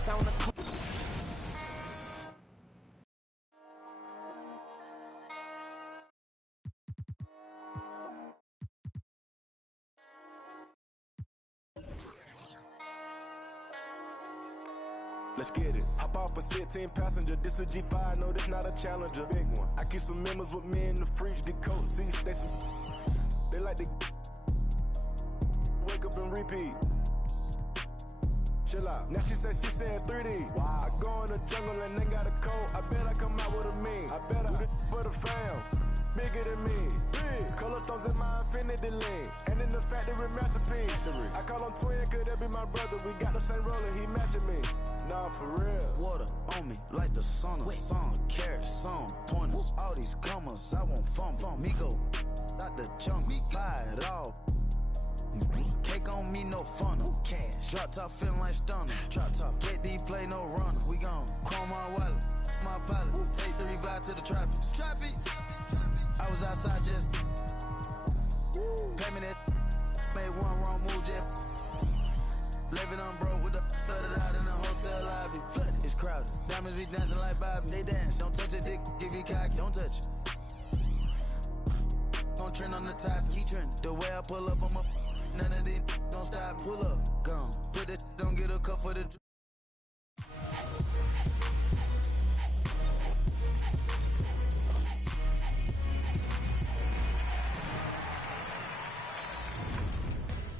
sound of Let's get it. Hop off a 16 passenger. This a G5, no, this not a Challenger. Big one. I keep some members with me in the fridge. Get coat seats. They like to wake up and repeat. Chill out. Now she said she saying 3D. Wow. I go in the jungle and they got a coat. I bet I come out with a mean. I bet I do this for the fam. Bigger than me. Big. Color stones in my infinity lane. And in the factory masterpiece. I call him twin, could that be my brother? We got the same roller, he matching me. Nah, for real. Water on me like the sun of song. Carrots, song, pointers. All these commas, I want fun. Me go out the jungle, buy it all. Cake on me, no funnel. Cash. Drop top feeling like stunner. Drop top. KD play no runner. We gone. Chrome my wallet. My pilot. Take the revive to the tropics. Trappy. I was outside just. Pay me that. Made one wrong move, Jeff. Living on broke with the flooded out in the hotel lobby. Flooded. It's crowded. Diamonds be dancing like Bobby. They dance. Don't touch it, dick. Give you cocky. Don't touch it. Gon' trend on the top. Keep trending. The way I pull up on my. None of these gon' stop. Pull up. Gone. Put that. Don't get a cup for the.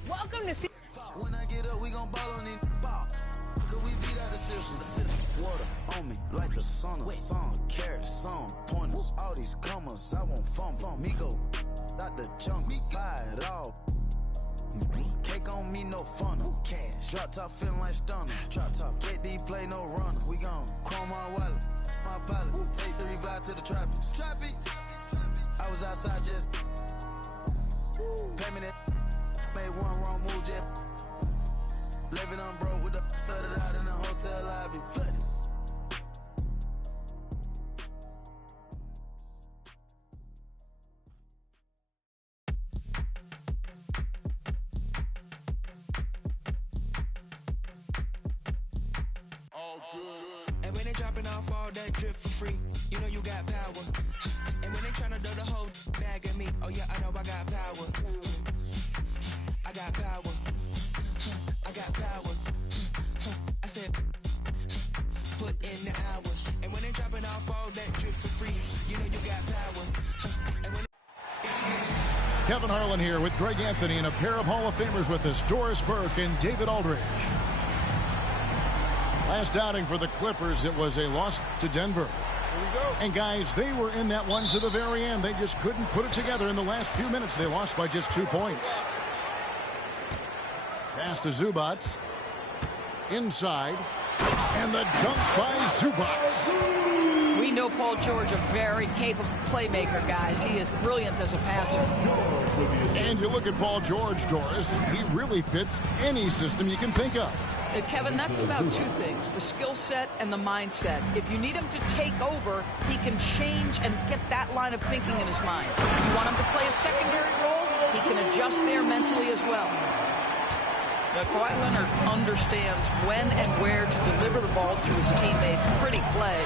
Welcome to see. When I get up, we gon' ball on it. Ball. Cause we beat out the system. Water on me like the sun of song. Carrots, song, pointers. All these commas, I want fun. Me go out the jungle, buy it all. Cake on me, no funnel. Cash. Drop top feeling like stunner. Drop top. KD play no runner. We gone. Chrome my wallet. My pilot. Take the revive to the tropics. Trappy. I was outside just. Pay me that. Made one wrong move, Jeff. Living on broke with the flooded out in the hotel lobby. Flooded. And when they dropping off all that drip for free, you know you got power. And when they tryna throw the whole bag at me, oh yeah, I know I got power. I got power. I got power. I said, put in the hours. And when they dropping off all that drip for free, you know you got power. And when Kevin Harlan here with Greg Anthony and a pair of Hall of Famers with us, Doris Burke and David Aldridge. Last outing for the Clippers, it was a loss to Denver. Here we go. And guys, they were in that one to the very end. They just couldn't put it together in the last few minutes. They lost by just 2 points. Pass to Zubac. Inside. And the dunk by Zubac. We know Paul George, a very capable playmaker, guys. He is brilliant as a passer. And you look at Paul George, Doris, he really fits any system you can think of. Kevin, that's about two things, the skill set and the mindset. If you need him to take over, he can change and get that line of thinking in his mind. If you want him to play a secondary role, he can adjust there mentally as well. Now, Kawhi Leonard understands when and where to deliver the ball to his teammates. Pretty play.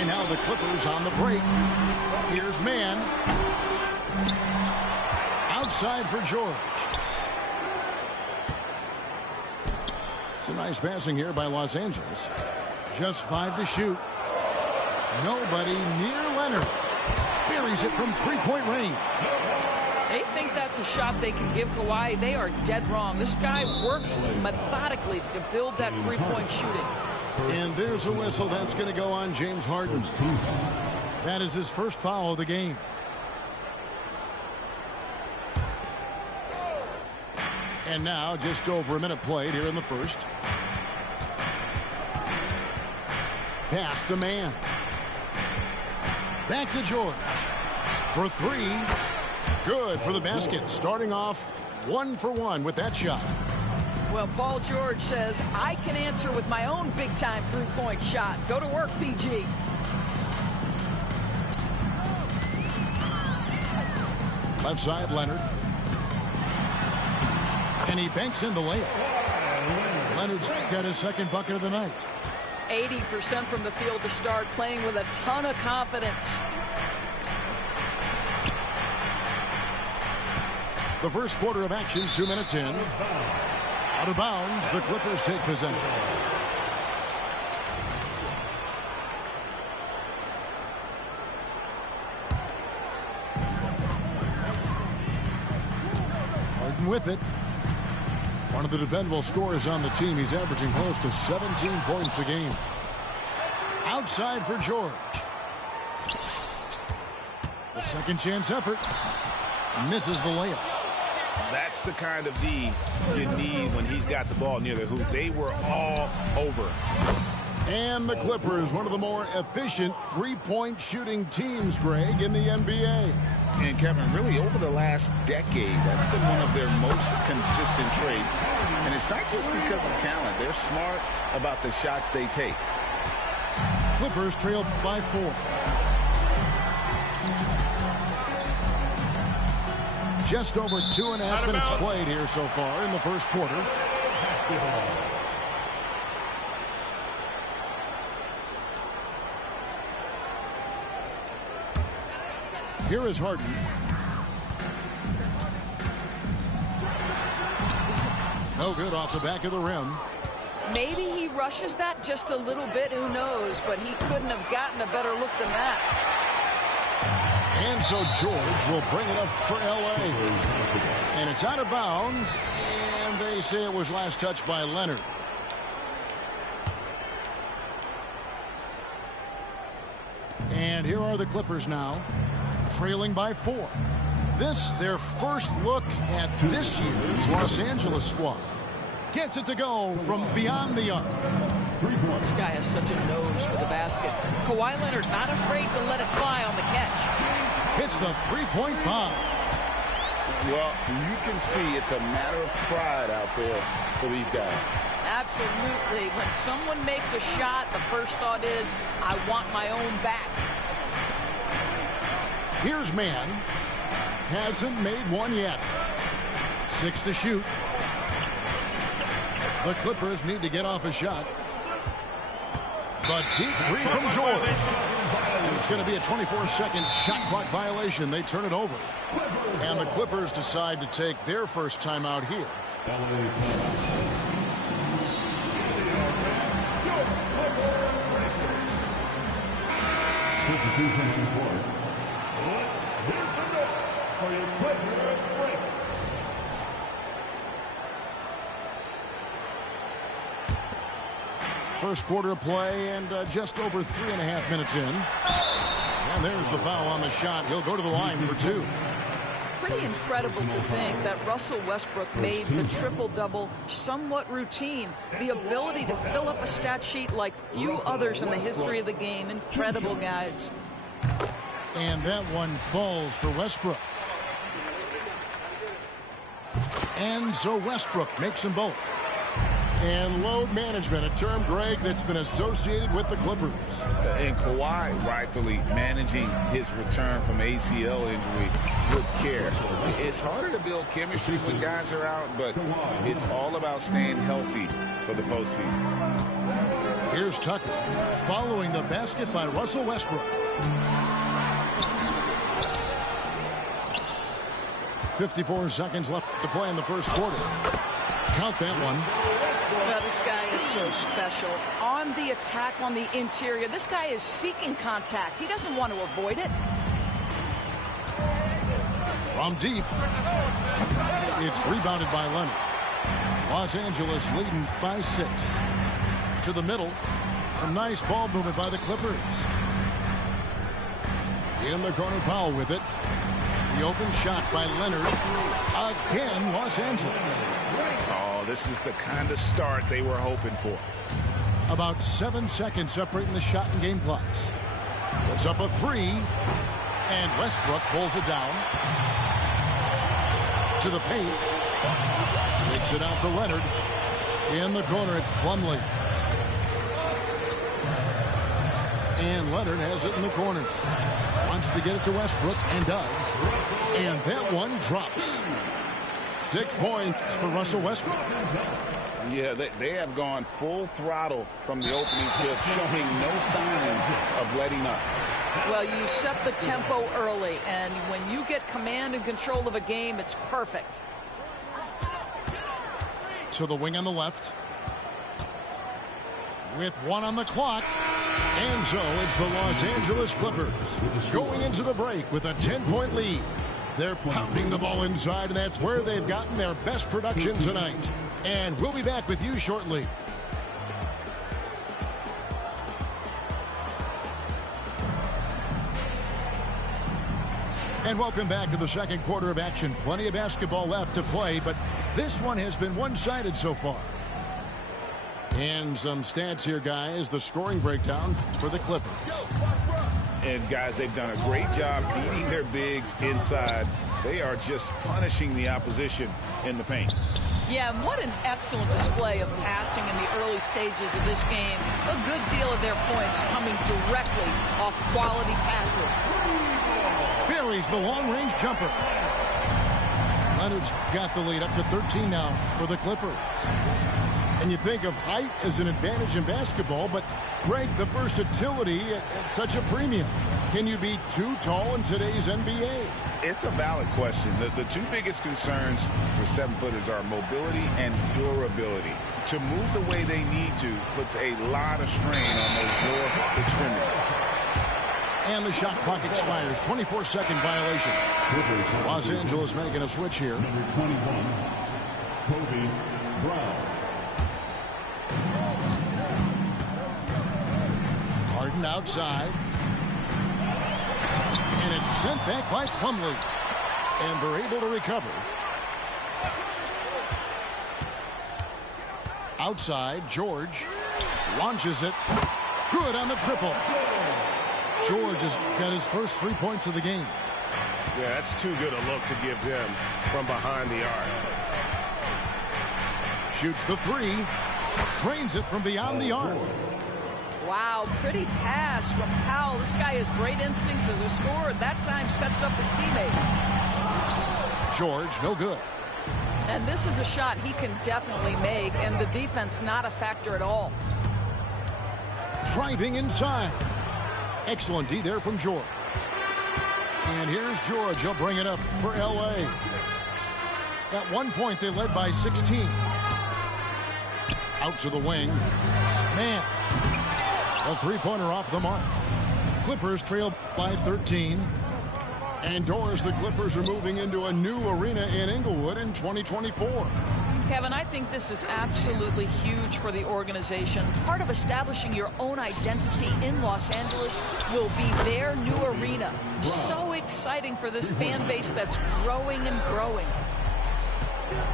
And now the Clippers on the break. Here's man. Outside for George. It's a nice passing here by Los Angeles. Just 5 to shoot. Nobody near Leonard. Buries it from three-point range. They think that's a shot they can give Kawhi. They are dead wrong. This guy worked methodically to build that three-point shooting. And there's a whistle. That's going to go on James Harden. That is his first foul of the game. And now just over a minute played here in the first. Pass to man. Back to George. For three. Good for the basket. Starting off 1 for 1 with that shot. Well, Paul George says, I can answer with my own big-time three-point shot. Go to work, PG. Left side, Leonard. And he banks in the layup. Leonard's got his second bucket of the night. 80% from the field to start, playing with a ton of confidence. The first quarter of action, 2 minutes in. Out of bounds, the Clippers take possession. Harden with it. One of the dependable scorers on the team. He's averaging close to 17 points a game. Outside for George. The second chance effort. Misses the layup. That's the kind of D you need when he's got the ball near the hoop. They were all over. And the Clippers, one of the more efficient three-point shooting teams, Greg, in the NBA. And Kevin, really over the last decade, that's been one of their most consistent traits. And it's not just because of talent. They're smart about the shots they take. Clippers trail by 4. Just over 2.5 minutes played here so far in the first quarter. Here is Harden. No good off the back of the rim. Maybe he rushes that just a little bit, who knows, but he couldn't have gotten a better look than that. And so George will bring it up for LA. And it's out of bounds, and they say it was last touched by Leonard. And here are the Clippers now, trailing by 4. This, their first look at this year's Los Angeles squad. Gets it to go from beyond the arc. This guy has such a nose for the basket. Kawhi Leonard not afraid to let it fly on the catch. Hits the three-point bomb. Well, you can see it's a matter of pride out there for these guys. Absolutely. When someone makes a shot, the first thought is, I want my own back. Here's Mann. Hasn't made one yet. 6 to shoot. The Clippers need to get off a shot. But deep three from George. And it's going to be a 24-second shot clock violation. They turn it over. And the Clippers decide to take their first timeout here. First quarter of play and just over 3.5 minutes in. And there's the foul on the shot. He'll go to the line for 2. Pretty incredible to think that Russell Westbrook made the triple-double somewhat routine. The ability to fill up a stat sheet like few others in the history of the game. Incredible, guys. And that one falls for Westbrook. And so Westbrook makes them both. And load management, a term, Greg, that's been associated with the Clippers. And Kawhi rightfully managing his return from ACL injury with care. It's harder to build chemistry when guys are out, but it's all about staying healthy for the postseason. Here's Tucker following the basket by Russell Westbrook. 54 seconds left to play in the first quarter. Count that one. Well, this guy is so special. On the attack on the interior, this guy is seeking contact. He doesn't want to avoid it. From deep. It's rebounded by Leonard. Los Angeles leading by 6. To the middle. Some nice ball movement by the Clippers. In the corner, Powell with it. The open shot by Leonard. Again, Los Angeles. Oh, this is the kind of start they were hoping for. About 7 seconds separating the shot and game clocks. Puts up a 3. And Westbrook pulls it down. To the paint. Takes it out to Leonard. In the corner, it's Plumlee. And Leonard has it in the corner. Wants to get it to Westbrook and does. And that one drops. 6 points for Russell Westbrook. Yeah, they have gone full throttle from the opening tip, showing no signs of letting up. Well, you set the tempo early, and when you get command and control of a game, it's perfect. To the wing on the left. With 1 on the clock. And so it's the Los Angeles Clippers going into the break with a 10-point lead. They're pounding the ball inside, and that's where they've gotten their best production tonight. And we'll be back with you shortly. And welcome back to the second quarter of action. Plenty of basketball left to play, but this one has been one-sided so far. And some stats here, guys. The scoring breakdown for the Clippers. And, guys, they've done a great job feeding their bigs inside. They are just punishing the opposition in the paint. Yeah, what an excellent display of passing in the early stages of this game. A good deal of their points coming directly off quality passes. Buries the long-range jumper. Leonard's got the lead up to 13 now for the Clippers. And you think of height as an advantage in basketball, but Greg, the versatility at such a premium. Can you be too tall in today's NBA? It's a valid question. The two biggest concerns for 7-footers are mobility and durability. To move the way they need to puts a lot of strain on those lower extremities. And the shot clock expires. 24-second violation. Los Angeles making a switch here. Number 21, Kobe Brown. Harden outside. And it's sent back by Plumlee. And they're able to recover. Outside, George launches it. Good on the triple. George has got his first 3 points of the game. Yeah, that's too good a look to give him from behind the arc. Shoots the 3. Trains it from beyond the arc. Wow, pretty pass from Powell. This guy has great instincts as a scorer. That time sets up his teammate. George, no good. And this is a shot he can definitely make, and the defense not a factor at all. Driving inside. Excellent D there from George. And here's George. He'll bring it up for L.A. At one point, they led by 16. Out to the wing. Man. A three-pointer off the mark. Clippers trail by 13. And doors, the Clippers are moving into a new arena in Inglewood in 2024. Kevin, I think this is absolutely huge for the organization. Part of establishing your own identity in Los Angeles will be their new arena. So exciting for this fan base that's growing and growing.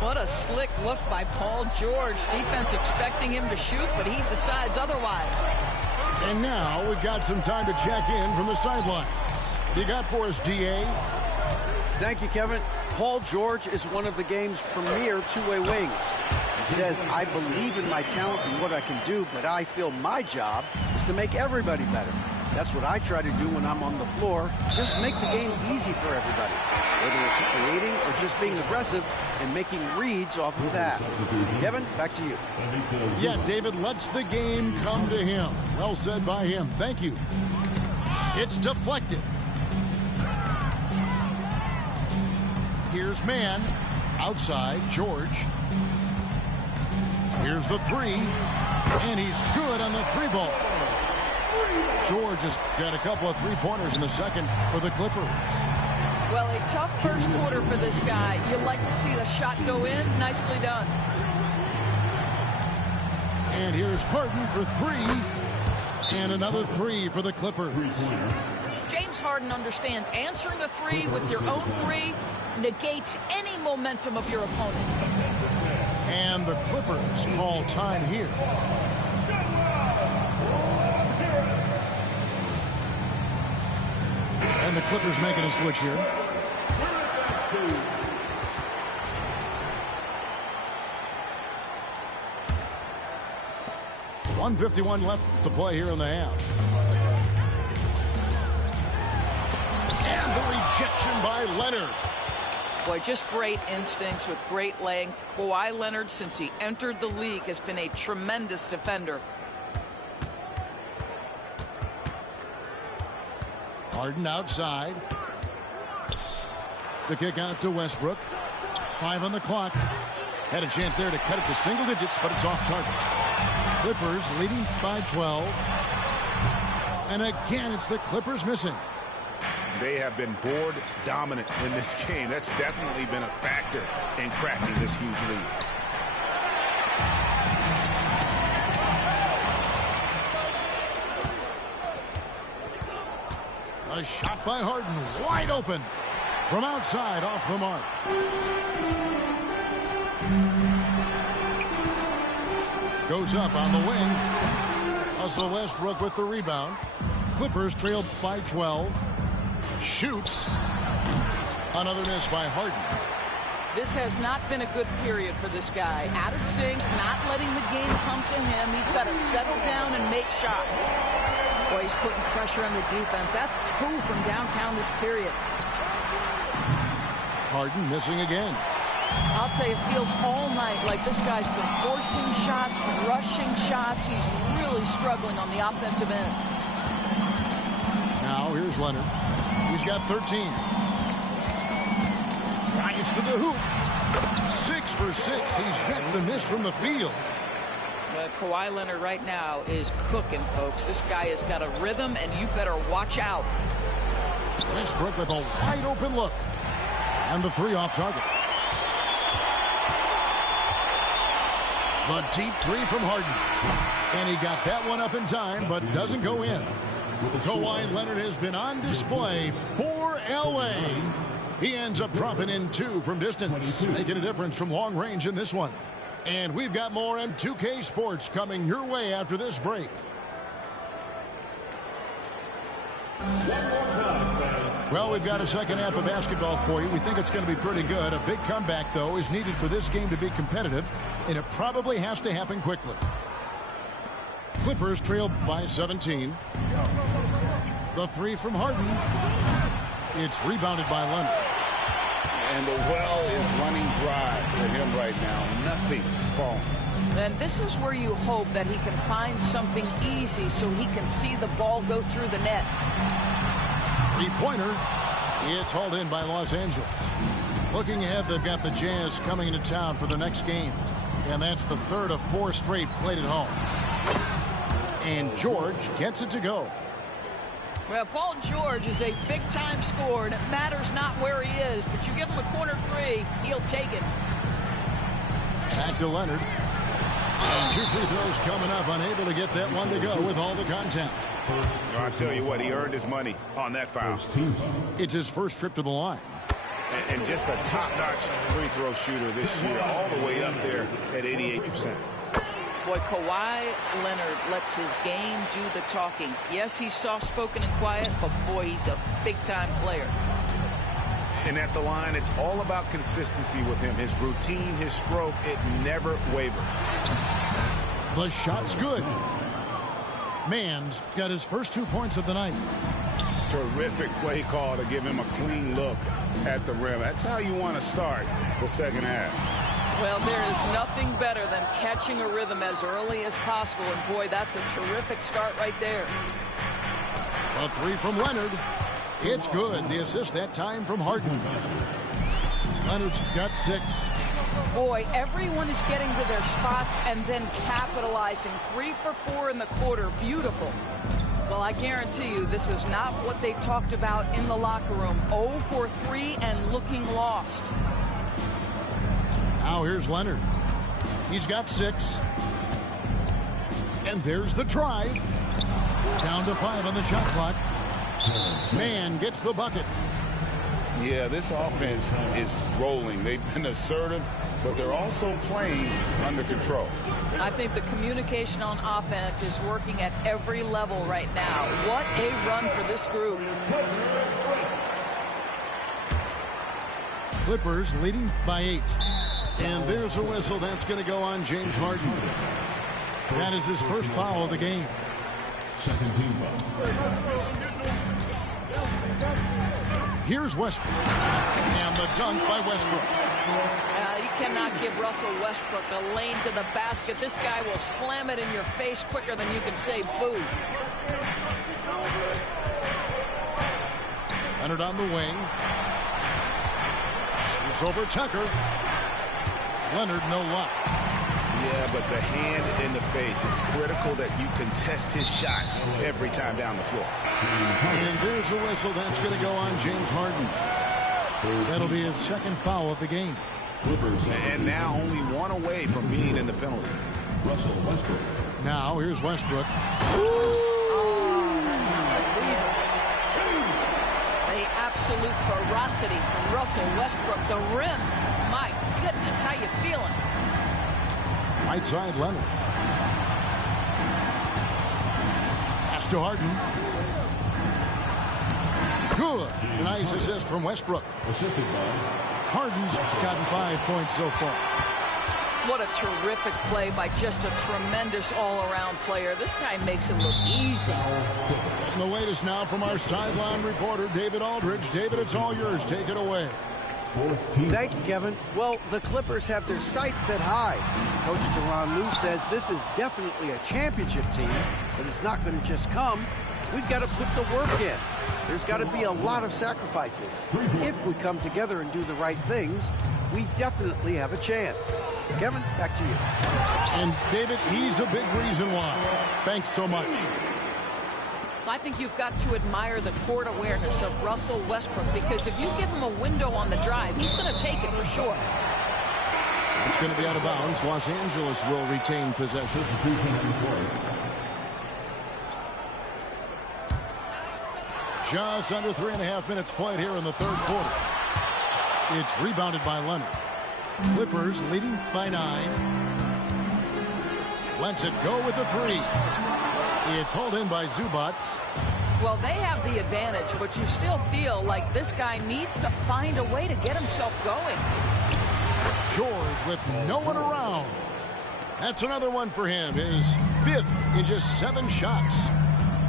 What a slick look by Paul George. Defense expecting him to shoot, but he decides otherwise. And now we've got some time to check in from the sidelines. You got for us, D.A.? Thank you, Kevin. Paul George is one of the game's premier two-way wings. He says, I believe in my talent and what I can do, but I feel my job is to make everybody better. That's what I try to do when I'm on the floor. Just make the game easy for everybody, whether it's creating or just being aggressive and making reads off of that. Kevin, back to you. Yeah, David lets the game come to him. Well said by him. Thank you. It's deflected. Here's man. Outside, George. Here's the 3. And he's good on the 3 ball. George has got a couple of 3-pointers in the second for the Clippers. Well, a tough first quarter for this guy. You'd like to see the shot go in. Nicely done. And here's Harden for 3. And another 3 for the Clippers. James Harden understands answering a 3 with your own 3 negates any momentum of your opponent. And the Clippers call time here. And the Clippers making a switch here. .151 left to play here in the half. And the rejection by Leonard. Boy, just great instincts with great length. Kawhi Leonard, since he entered the league, has been a tremendous defender. Harden outside. The kick out to Westbrook. 5 on the clock. Had a chance there to cut it to single digits, but it's off target. Clippers leading by 12. And again, it's the Clippers missing. They have been board dominant in this game. That's definitely been a factor in crafting this huge lead. A shot by Harden, wide open. From outside, off the mark. Goes up on the wing. Russell Westbrook with the rebound. Clippers trailed by 12. Shoots. Another miss by Harden. This has not been a good period for this guy. Out of sync, not letting the game come to him. He's got to settle down and make shots. Boy, he's putting pressure on the defense. That's 2 from downtown this period. Harden missing again. I'll tell you, it feels all night like this guy's been forcing shots, rushing shots. He's really struggling on the offensive end. Now here's Leonard. He's got 13. Drives to the hoop. 6 for 6. He's yet to miss from the field. Kawhi Leonard right now is cooking, folks. This guy has got a rhythm, and you better watch out. Westbrook with a wide open look. And the 3 off target. The deep 3 from Harden. And he got that one up in time, but doesn't go in. Kawhi Leonard has been on display for L.A. He ends up dropping in 2 from distance, making a difference from long range in this one. And we've got more M2K Sports coming your way after this break. Well, we've got a second half of basketball for you. We think it's going to be pretty good. A big comeback, though, is needed for this game to be competitive, and it probably has to happen quickly. Clippers trail by 17. The 3 from Harden. It's rebounded by Leonard. And the well is running dry for him right now. Nothing falling. And this is where you hope that he can find something easy so he can see the ball go through the net. 3-pointer. It's hauled in by Los Angeles. Looking ahead, they've got the Jazz coming into town for the next game. And that's the 3rd of 4 straight played at home. And George gets it to go. Well, Paul George is a big-time scorer, and it matters not where he is, but you give him a corner 3, he'll take it. Back to Leonard. And 2 free throws coming up, unable to get that one to go with all the contact. I tell you what, he earned his money on that foul. It's his first trip to the line. And just a top-notch free throw shooter this year, all the way up there at 88%. Boy, Kawhi Leonard lets his game do the talking. Yes, he's soft-spoken and quiet, but boy, he's a big-time player. And at the line, it's all about consistency with him. His routine, his stroke, it never wavers. The shot's good. Mann's got his first 2 points of the night. Terrific play call to give him a clean look at the rim. That's how you want to start the second half. Well, there is nothing better than catching a rhythm as early as possible. And, boy, that's a terrific start right there. A 3 from Leonard. It's good. The assist that time from Harden. Leonard's got 6. Boy, everyone is getting to their spots and then capitalizing. 3 for 4 in the quarter. Beautiful. Well, I guarantee you this is not what they talked about in the locker room. 0 for 3 and looking lost. Now here's Leonard. He's got 6. And there's the drive. Down to 5 on the shot clock. Mann gets the bucket. Yeah, this offense is rolling. They've been assertive, but they're also playing under control. I think the communication on offense is working at every level right now. What a run for this group. Clippers leading by 8. And there's a whistle. That's going to go on James Harden. That is his first foul of the game. Second team foul. Here's Westbrook. And the dunk by Westbrook. You cannot give Russell Westbrook a lane to the basket. This guy will slam it in your face quicker than you can say boo. Leonard on the wing. Shoots over Tucker. Leonard, no luck. Yeah, but the hand in the face, it's critical that you contest his shots every time down the floor. And there's a whistle. That's going to go on James Harden. That'll be his second foul of the game. And now only one away from being in the penalty. Russell Westbrook. Now here's Westbrook. The absolute ferocity from Russell Westbrook. The rim. My goodness, how you feeling? Right side, Leonard. Pass to Harden. Good. Nice assist from Westbrook. Assisted by Harden's gotten 5 points so far. What a terrific play by just a tremendous all-around player. This guy makes it look easy. And the latest now from our sideline reporter, David Aldridge. David, it's all yours. Take it away. Thank you, Kevin. Well, the Clippers have their sights set high. Coach Tyronn Lue says this is definitely a championship team, but it's not going to just come. We've got to put the work in. There's got to be a lot of sacrifices. If we come together and do the right things, we definitely have a chance. Kevin, back to you. And David, he's a big reason why. Thanks so much. I think you've got to admire the court awareness of Russell Westbrook, because if you give him a window on the drive, he's going to take it for sure. It's going to be out of bounds. Los Angeles will retain possession. Just under 3.5 minutes played here in the third quarter. It's rebounded by Leonard. Clippers leading by 9. Lets it go with the 3. It's hauled in by Zubac. Well, they have the advantage, but you still feel like this guy needs to find a way to get himself going. George with no one around. That's another one for him. His 5th in just 7 shots.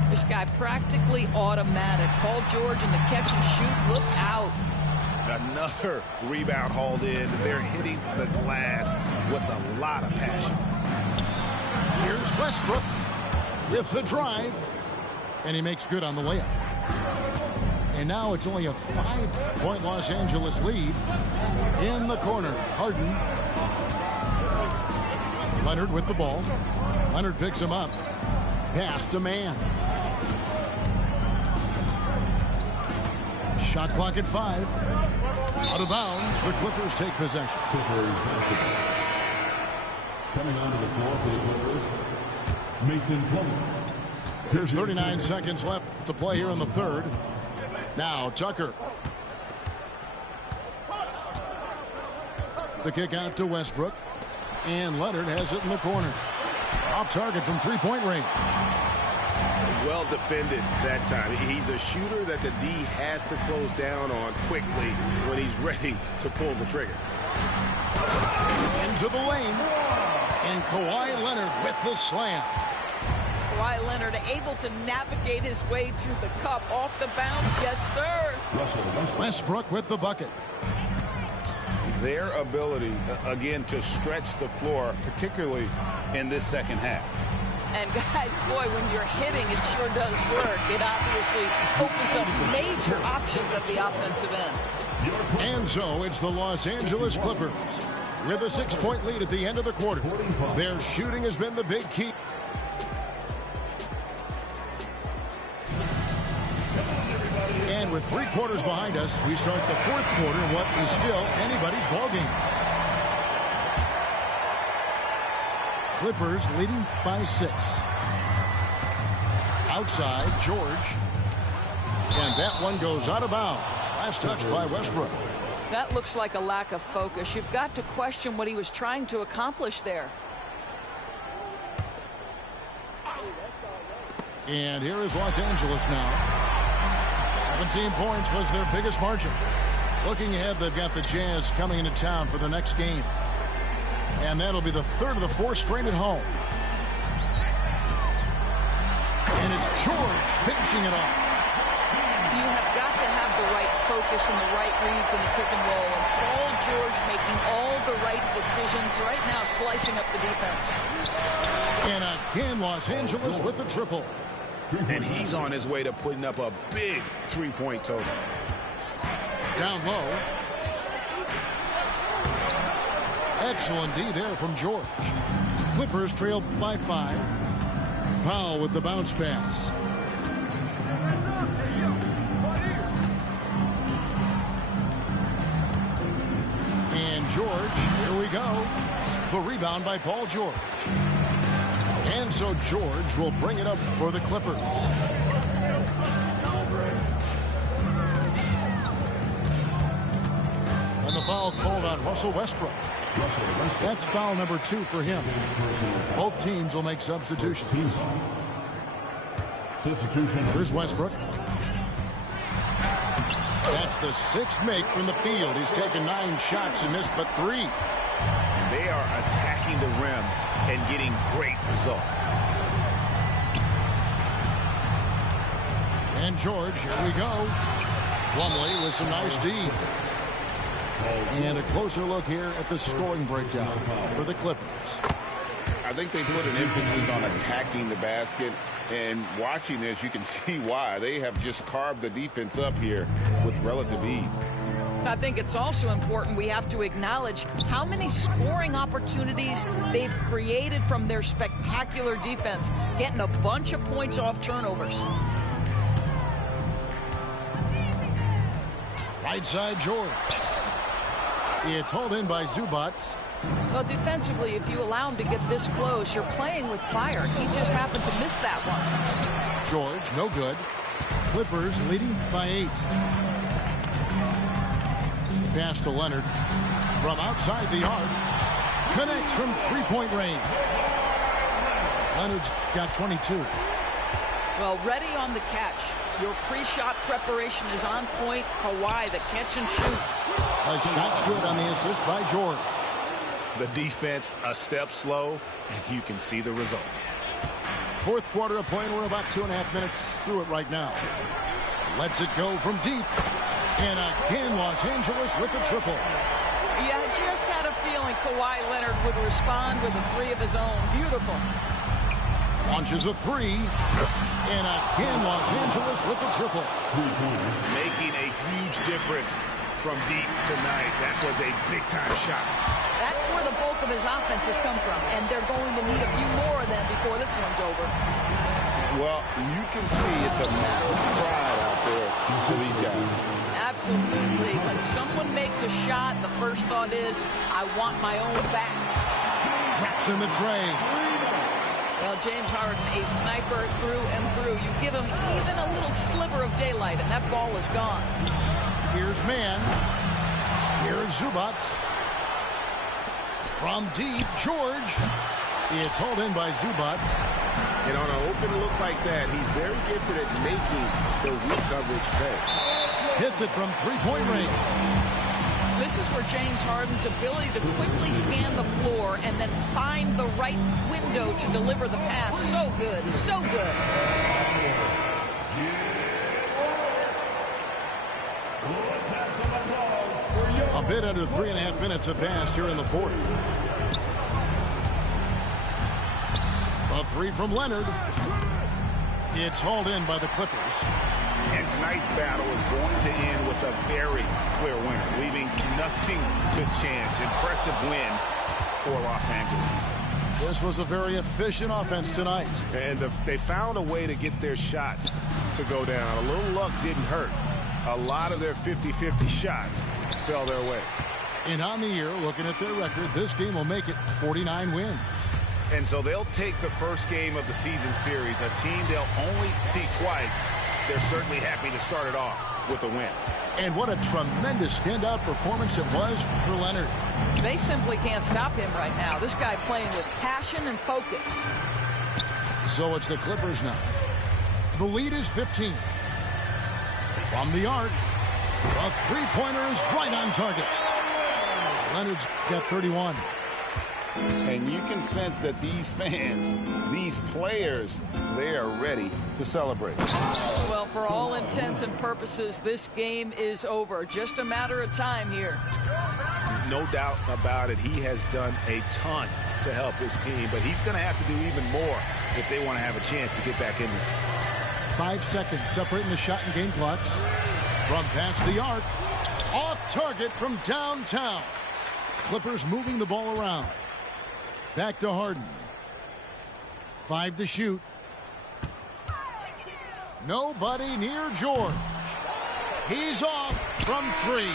This guy practically automatic. Paul George in the catch and shoot. Look out. Another rebound hauled in. They're hitting the glass with a lot of passion. Here's Westbrook with the drive. And he makes good on the layup. And now it's only a 5-point Los Angeles lead. In the corner, Harden. Leonard with the ball. Leonard picks him up. Pass to man. Shot clock at 5. Out of bounds. The Clippers take possession. Coming onto the floor for the Clippers, Mason Plumlee. There's 39 seconds left to play here in the third. Now Tucker. The kick out to Westbrook. And Leonard has it in the corner. Off target from 3-point range. Well defended that time. He's a shooter that the D has to close down on quickly when he's ready to pull the trigger. Into the lane. And Kawhi Leonard with the slam. Kawhi Leonard able to navigate his way to the cup. Off the bounce. Yes, sir. Westbrook with the bucket. Their ability, again, to stretch the floor, particularly in this second half. And guys, boy, when you're hitting, it sure does work. It obviously opens up major options at the offensive end. And so it's the Los Angeles Clippers with a 6-point lead at the end of the quarter. Their shooting has been the big key. And with 3 quarters behind us, we start the fourth quarter in what is still anybody's ballgame. Clippers leading by 6. Outside, George. And that one goes out of bounds. Last touch by Westbrook. That looks like a lack of focus. You've got to question what he was trying to accomplish there. And here is Los Angeles now. 17 points was their biggest margin. Looking ahead, they've got the Jazz coming into town for the next game. And that'll be the 3rd of the 4 straight at home. And it's George finishing it off. You have got to have the right focus and the right reads in the pick and roll. And Paul George making all the right decisions right now, slicing up the defense. And again, Los Angeles with the triple. And he's on his way to putting up a big three-point total. Down low. Excellent D there from George. Clippers trail by 5. Powell with the bounce pass. And George, here we go. The rebound by Paul George. And so George will bring it up for the Clippers. And the foul called on Russell Westbrook. That's foul number 2 for him. Both teams will make substitutions. Here's Westbrook. That's the 6th make from the field. He's taken 9 shots and missed but 3. And they are attacking the rim and getting great results. And George, here we go. Plumlee with some nice D. And a closer look here at the scoring breakdown for the Clippers. I think they put an emphasis on attacking the basket. And watching this, you can see why. They have just carved the defense up here with relative ease. I think it's also important we have to acknowledge how many scoring opportunities they've created from their spectacular defense, getting a bunch of points off turnovers. Right side, George. It's hauled in by Zubac. Well, defensively, if you allow him to get this close, you're playing with fire. He just happened to miss that one. George, no good. Clippers leading by 8. Pass to Leonard. From outside the arc. Connects from three-point range. Leonard's got 22. Well, ready on the catch. Your pre-shot preparation is on point. Kawhi, the catch and shoot. A shot's good on the assist by George. The defense a step slow, and you can see the results. 4th quarter of play, and we're about 2.5 minutes through it right now. Lets it go from deep. And again, Los Angeles with the triple. Yeah, I just had a feeling Kawhi Leonard would respond with a 3 of his own. Beautiful. Launches a 3. And again, Los Angeles with the triple. Making a huge difference from deep tonight. That was a big-time shot. That's where the bulk of his offense has come from, and they're going to need a few more of them before this one's over. Well, you can see it's a matter of pride out there for these guys. Absolutely. When someone makes a shot, the first thought is, I want my own back. Traps in the tray. Well, James Harden, a sniper through and through. You give him even a little sliver of daylight, and that ball is gone. Here's Mann. Here's Zubac. From deep, George. It's hauled in by Zubac. And on an open look like that, he's very gifted at making the weak coverage pay. Hits it from three-point range. This is where James Harden's ability to quickly scan the floor and then find the right window to deliver the pass. So good, so good. A bit under 3.5 minutes have passed here in the 4th. A 3 from Leonard. It's hauled in by the Clippers. And tonight's battle is going to end with a very clear winner, leaving nothing to chance. Impressive win for Los Angeles. This was a very efficient offense tonight. And they found a way to get their shots to go down. A little luck didn't hurt. A lot of their 50-50 shots fell their way. And on the year, looking at their record, this game will make it 49 wins. And so they'll take the first game of the season series, a team they'll only see twice. They're certainly happy to start it off with a win. And what a tremendous standout performance it was for Leonard. They simply can't stop him right now. This guy playing with passion and focus. So it's the Clippers now. The lead is 15. From the arc, a three-pointer is right on target. Leonard's got 31. And you can sense that these fans, these players, they are ready to celebrate. Well, for all intents and purposes, this game is over. Just a matter of time here. No doubt about it. He has done a ton to help his team, but he's going to have to do even more if they want to have a chance to get back in this. 5 seconds separating the shot and game clocks. From past the arc, off target from downtown. Clippers moving the ball around. Back to Harden. 5 to shoot. Nobody near George. He's off from 3.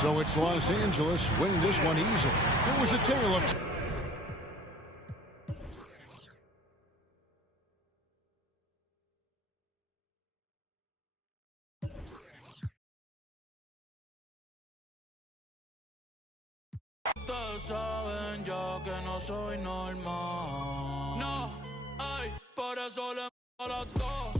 So it's Los Angeles winning this one easily. It was a tale of... Todos saben ya que no soy normal. No, ay, por eso le a las dos.